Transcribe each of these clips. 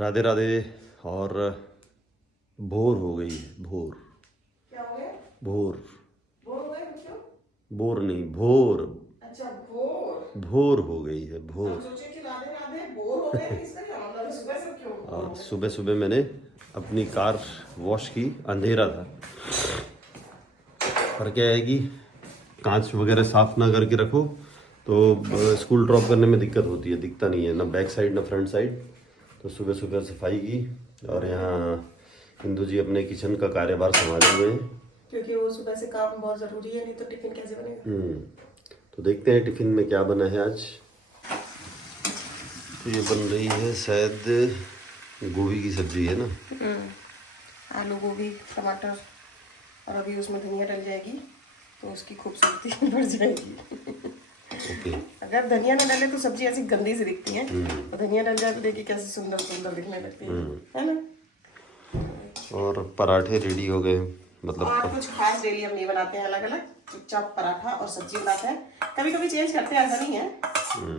राधे राधे। और भोर हो गई है, भोर। क्या हो गया? भोर। बोर हो गए? क्यों? बोर नहीं, भोर। अच्छा, भोर। भोर हो गई है, हम भोर। सोचे कि राधे राधे बोर हो गए, इसका क्या मतलब है? सुबह से क्यों बोर हो गए? सुबह सुबह मैंने अपनी कार वॉश की, अंधेरा था। पर क्या है कि कांच वगैरह साफ ना करके रखो तो स्कूल ड्रॉप करने में दिक्कत होती है, दिखता नहीं है ना बैक साइड ना फ्रंट साइड। तो सुबह सुबह सफाई की। और यहाँ इंदू जी अपने किचन का कार्यभार संभाले हुए हैं, क्योंकि वो सुबह से काम बहुत जरूरी है, नहीं तो टिफिन कैसे बनेगा? तो देखते हैं टिफिन में क्या बना है आज। तो ये बन रही है शायद गोभी की सब्जी है ना। आलू, गोभी, टमाटर, और अभी उसमें धनिया डल जाएगी तो उसकी खूबसूरती बढ़ जाएगी। ओके। अगर धनिया न डले तो सब्जी ऐसी गंदी सी दिखती है, और धनिया डल जाए तो देखिए कैसे सुंदर सुंदर दिखने लगती है ना। और पराठे रेडी हो गए, मतलब और कुछ खास डेली हम नहीं बनाते हैं, अलग अलग चुपचाप पराठा और सब्जी बनाते हैं। कभी कभी चेंज करते हैं, ऐसा नहीं है,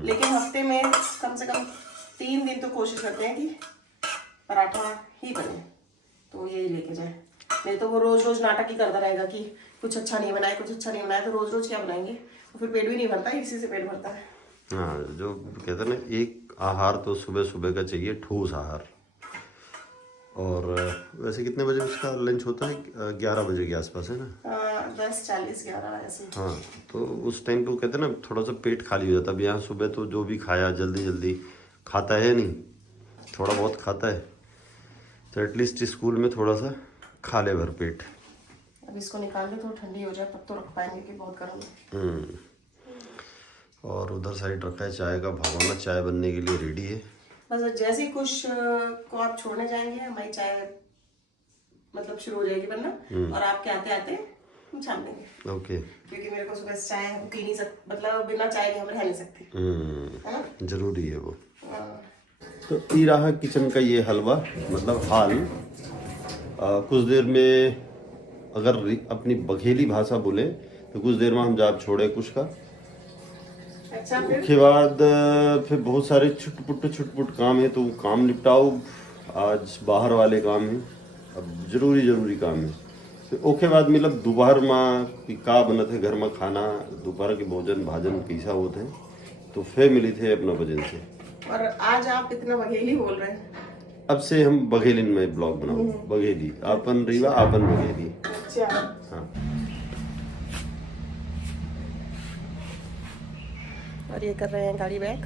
लेकिन हफ्ते में कम से कम 3 दिन तो कोशिश करते हैं कि पराठा ही बने, तो यही लेके जाए। नहीं तो वो रोज रोज नाटक ही करता रहेगा कि कुछ अच्छा नहीं बनाए, कुछ अच्छा नहीं बनाए, तो रोज रोज क्या बनाएंगे? तो फिर पेट भी नहीं भरता, इसी से पेट भरता है। हाँ, जो कहते हैं ना, एक आहार तो सुबह सुबह का चाहिए, ठोस आहार। और वैसे कितने बजे उसका लंच होता है? 11 बजे के आसपास है ना? 10:40 11 ऐसे। हाँ, तो उस टाइम पे कहते हैं ना थोड़ा सा पेट खाली हो जाता है। अब यहाँ सुबह तो जो भी खाया जल्दी जल्दी खाता है नहीं, थोड़ा बहुत खाता है, तो एटलीस्ट स्कूल में थोड़ा सा खा ले भर पेट। अब इसको निकाल दे तो ठंडी हो जाए, तब तो रख पाएंगे कि बहुत गर्म है। और उधर साइड रखा है चाय का भगोना, चाय बनने के लिए रेडी है। बस जैसे ही कुछ को आप छोड़ने जाएंगे हमारी चाय मतलब शुरू हो जाएगी बनना, और आपके आते आते हम छान देंगे। ओके। क्योंकि मेरे को सुबह चाय हम पी नहीं सकते, मतलब बिना चाय के हम रह नहीं सकते, है ना? जरूरी है वो। हाँ। तो ये रहा किचन का ये हलवा, मतलब हाल। कुछ देर में अगर अपनी बघेली भाषा बोले तो कुछ देर में हम जाप छोड़े कुछ का। अच्छा, उसके बाद फिर बहुत सारे छुटपुट काम है, तो वो काम निपटाओ। आज बाहर वाले काम है, अब जरूरी काम है। फिर ओके बाद मतलब दोपहर में कि का बनत है घर में खाना, दोपहर के भोजन भाजन कैसा होते हैं, तो फिर मिली थे अपना भजन से। और आज आप इतना बघेली बोल रहे हैं। अब से हम बघेलिन में ब्लॉग बनाओ, बघेली आपन रीवा आपन बघेली। अच्छा। हाँ। और ये कर रहे हैं गाड़ी बैक,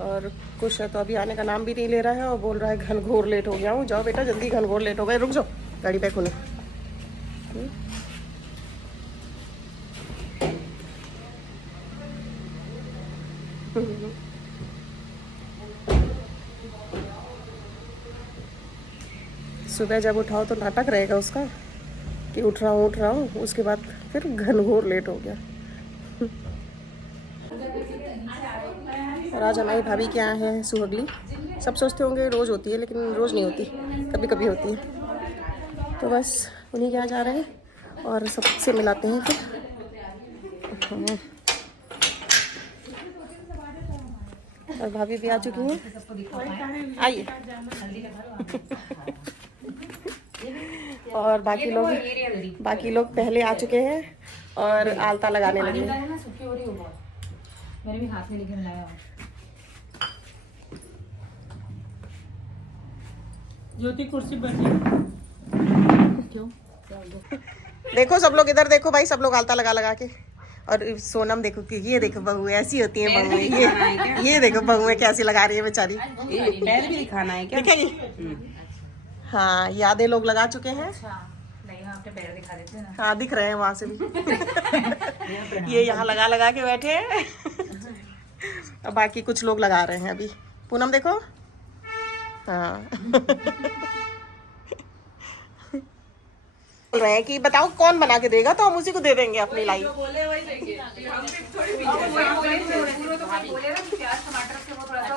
और कुछ है तो अभी आने का नाम भी नहीं ले रहा है, और बोल रहा है घनघोर लेट हो गया हूँ। जाओ बेटा जल्दी, घनघोर लेट हो गए, रुक जाओ गाड़ी बैक होने। सुबह जब उठाओ तो नाटक रहेगा उसका कि उठ रहा हूँ, उसके बाद फिर घनघोर लेट हो गया। और आज हमारी भाभी क्या है सुहागली। सब सोचते होंगे रोज़ होती है, लेकिन रोज़ नहीं होती, कभी कभी होती है। तो बस उन्हीं के यहाँ जा रहे हैं और सबसे मिलाते हैं फिर। और भाभी भी आ चुकी हैं, आइए। और बाकी लोग पहले आ चुके हैं और आलता लगाने लगे हैं। मैंने भी हाथ में लेके मिलाया। ज्योति कुर्सी पर क्यों? देखो सब लोग इधर देखो भाई, सब लोग आलता लगा के। और सोनम देखो कि ये देखो बहुएं ऐसी होती हैं, बहुएं ये देखो बहुएं कैसी लगा रही है बेचारी। पैर भी दिखाना है क्या? दिखेगी? हाँ, यादें लोग लगा चुके हैं। नहीं, हम अपने पैर दिखा देते हैं ना। हाँ, दिख रहे हैं वहां से भी। ये यहाँ लगा के बैठे हैं। और बाकी कुछ लोग लगा रहे हैं अभी। पूनम देखो। हाँ। बोल रहे हैं कि बताओ कौन बना के देगा, तो हम उसी को दे देंगे अपनी लाइफ। बोले वही देंगे। हम भी थोड़ी प्याज टमाटर से वो थोड़ा सा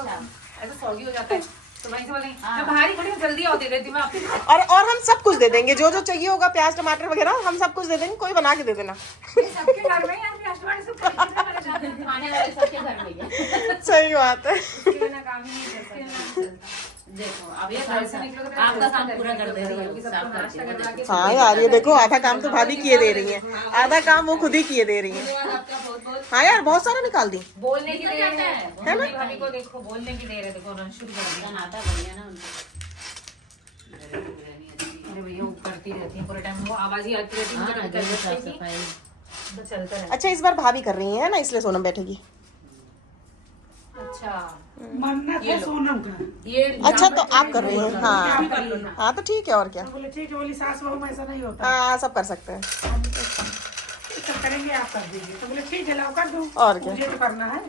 ऐसा सॉगी हो जाता है, तो वहीं से बोलेंगे मैं बाहर ही खड़ी हूं, जल्दी आओ, दे देती मैं आपको। और हम सब कुछ दे देंगे, जो जो चाहिए होगा, प्याज टमाटर वगैरह हम सब कुछ दे देंगे, कोई बना के दे देना। सबके घर में यार प्याज टमाटर सब खाने वाले सबके घर में ही है। सही बात है। उसके बिना काम ही नहीं चलता। देखो अब ये घर से निकलो तो फिर आपका काम नाश्ता पूरा करके कर दे रही निकलो, है, कि साफ सबको कर नाश्ता दी है। करवा के हाँ यार ये देखो आधा काम तो भाभी किए दे रही हैं, आधा काम वो खुद ही किए दे रही हैं। धन्यवाद आपका बहुत बहुत। हाँ यार बहुत सारा निकाल दी। बोलने की देर जाता है, है, मम्मी भाभी को देखो बोलने की देर है, देखो उन्होंने शुरू कर दिया। आता बढ़िया ना उनको। अरे भैया वो करती रहती है पूरे टाइम, वो आवाज ही आती रहती है हाँ, मुझे कभी जरूर साफ कभी सफाई। तो चलता रहता अच्छा इस बार भाभी कर रही है ना, इसलिए सोनम बैठेगी। है। अच्छा मन्नत है सोनम का। ये अच्छा तो आप कर रही हैं, हाँ कर लो ना। हाँ तो ठीक है और क्या। तो बोले ठीक है, बोली सास बहू में ऐसा नहीं होता, हाँ सब कर सकते हैं सब करेंगे आप कर दीजिए। तो बोले ठीक है लाओ कर दो, और क्या। मुझे तो करना है।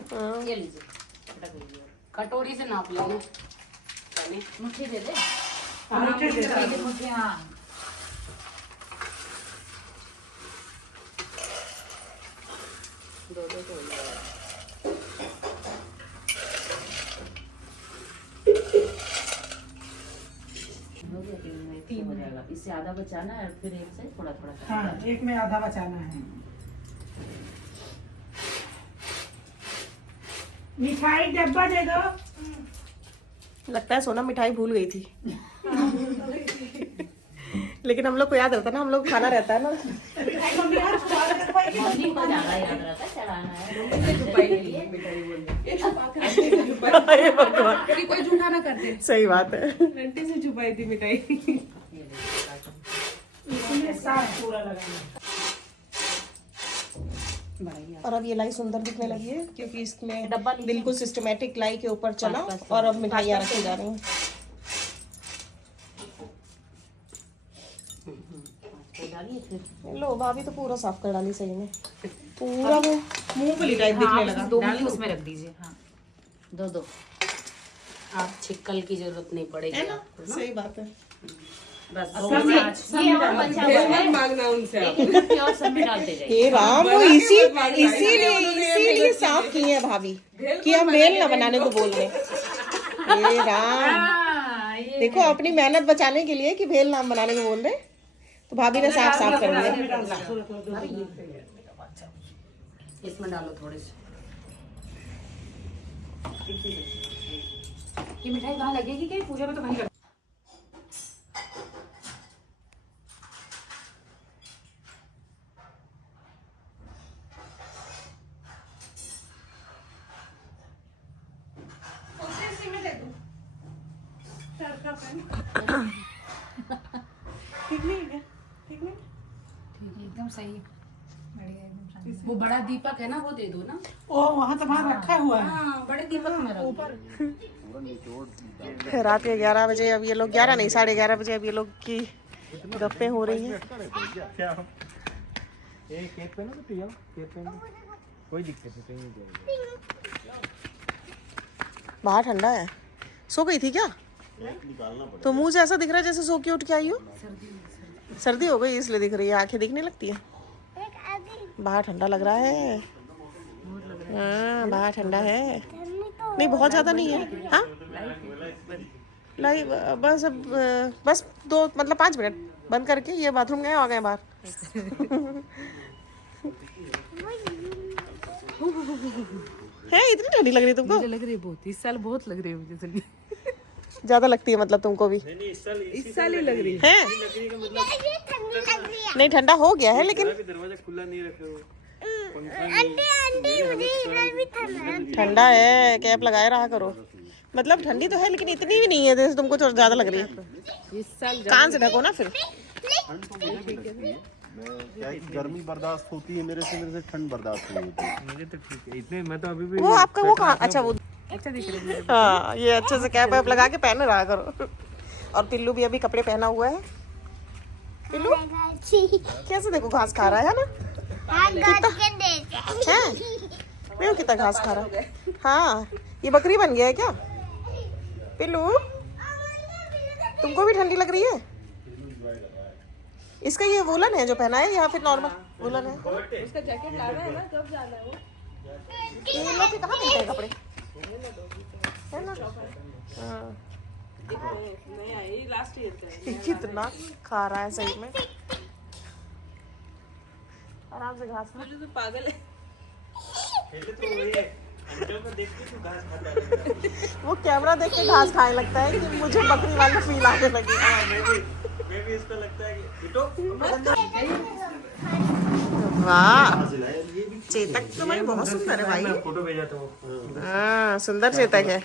ये लीजिए पटक लीजिए, कटोरी से नाप लेंगे। मुट्ठी दे दे। मुझे दे दो। मुझे हाँ दो दो तो हो जाएगा। हो गया तीन में, तीन हो जाएगा। इससे आधा बचाना है, फिर एक से थोड़ा थोड़ा करना हाँ एक में आधा बचाना है। मिठाई डब्बा दे दो। लगता है सोनम मिठाई भूल गई थी लेकिन हम लोग को याद रहता है ना, हम लोग खाना रहता है ना। मम्मी को ज्यादा याद रहता है चढ़ाना है। अरे भगवान, कि कोई झूठा ना कर दे। सही बात है। आंटी से छुपाई थी मिठाई। इसमें साफ पूरा लगाना। और अब ये लाई सुंदर दिखने लगी है क्योंकि इसमें डब्बा नीचे। बिल्कुल सिस्टमेटिक लाई के ऊपर चला और अब मिठाइयाँ रखी जा रही हैं। डालिए फिर। लो भाभी तो पूरा साफ कर डाली सही में, पूरा वो मूंगफली टाइप दिखने लगा। दो मिनट उसमें रख दीजिए। हाँ दो दो। आप छिक्कल की जरूरत नहीं पड़ेगी है ना, आपको ना। सही बात है। बस ये और बचा हुआ है, मांगना उनसे आप। एक एक और सब में डालते जाइए। हे राम, वो इसीलिए साफ किए हैं भाभी कि हम बेल ना बनाने को बोल रहे। हे राम, देखो अपनी मेहनत बचाने के लिए कि भेल ना बनाने को बोल रहे, तो भाभी ने साफ साफ कर दिया। इसमें डालो थोड़े से। ये मिठाई कहाँ लगेगी क्या? पूजा में तो वहीं ठीक नहीं है, ठीक नहीं। ठीक है, एकदम सही, बढ़िया एकदम सही। वो बड़ा दीपक है ना, वो दे दो ना। ओ वहाँ तो वहाँ रखा हुआ है। हाँ बड़े दीपक में रखो। रात के 11 बजे, अब ये लोग 11 नहीं 11:30 बजे अब ये लोग की गप्पे हो रही हैं। बाहर ठंडा है। सो गई थी क्या? तो मुंह से ऐसा दिख रहा है जैसे सो के उठ के आई हो। सर्दी हो गई इसलिए दिख रही है, आंखें दिखने लगती है। बाहर ठंडा लग रहा है। हाँ बाहर ठंडा है, नहीं बहुत ज्यादा नहीं है। हाँ लाइव बस अब बस 5 मिनट बंद करके ये बाथरूम गए आ गए बाहर। है इतनी ठंडी लग रही है तुमको? मुझे लग रही है बहुत, इस साल बहुत लग रही है मुझे ठंडी। ज्यादा लगती है मतलब तुमको भी? इस साल ही लग रही है। है नहीं ठंडा हो गया है लेकिन दरवाजा खुला नहीं रखे हो। ठंडा है, कैप लगाए रहा करो। मतलब ठंडी तो है लेकिन इतनी भी नहीं है जैसे तुमको तो ज्यादा लग रही है। इस साल कान से ढको ना फिर। ठंड तो मुझे भी लगती है। मैं क्या है कि गर्मी बर्दाश्त होती है मेरे से ठंड बर्दाश्त नहीं होती। मुझे तो ठीक है, इतने मैं तो अभी भी वो आपका वो कहाँ? अच्छा वो अच्छा दिख रही है। हाँ ये अच्छे से कैप वैप लगा के पहने रहा करो। और पिल्लू भी अभी कपड़े पहना हुआ है। पिल्लू कैसे देखो घास खा रहा है ना? है पिल्लू कितना घास खा रहा है। हाँ ये बकरी बन गया है क्या? पिल्लू तुमको भी ठंडी लग रही है? इसका ये वूलन है जो पहना है या फिर नॉर्मल वूलन है? उसका जैकेट लाना है ना, कब जाना है वो? ये इन लोग के कहाँ मिलते हैं कपड़े? है ना? हाँ नहीं आई लास्ट ईयर का। कितना खा रहा है सही में। आराम से घास खा। तो पागल है। वो कैमरा देख के घास खाने लगता है कि मुझे बकरी वाला फील आने लगी। मैं भी इसको लगता है कि बिटो वाह, चेतक तो भाई बहुत सुंदर है भाई। फोटो भेजा था वो। हाँ सुंदर चेतक है।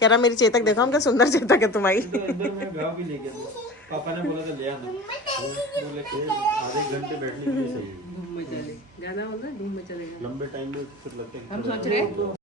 कह रहा मेरी चेतक देखो, हम क्या सुंदर चेतक है तुम्हारी। इधर मैं गाँव भी ले गया था, पापा ने बोला था ले आना, बोले कि आधे घंटे बैठने के लिए सही है। घूम में चले जाना हो ना, घूम में चले लंबे टाइम में फिर लगता है कि हम सोच रहे हैं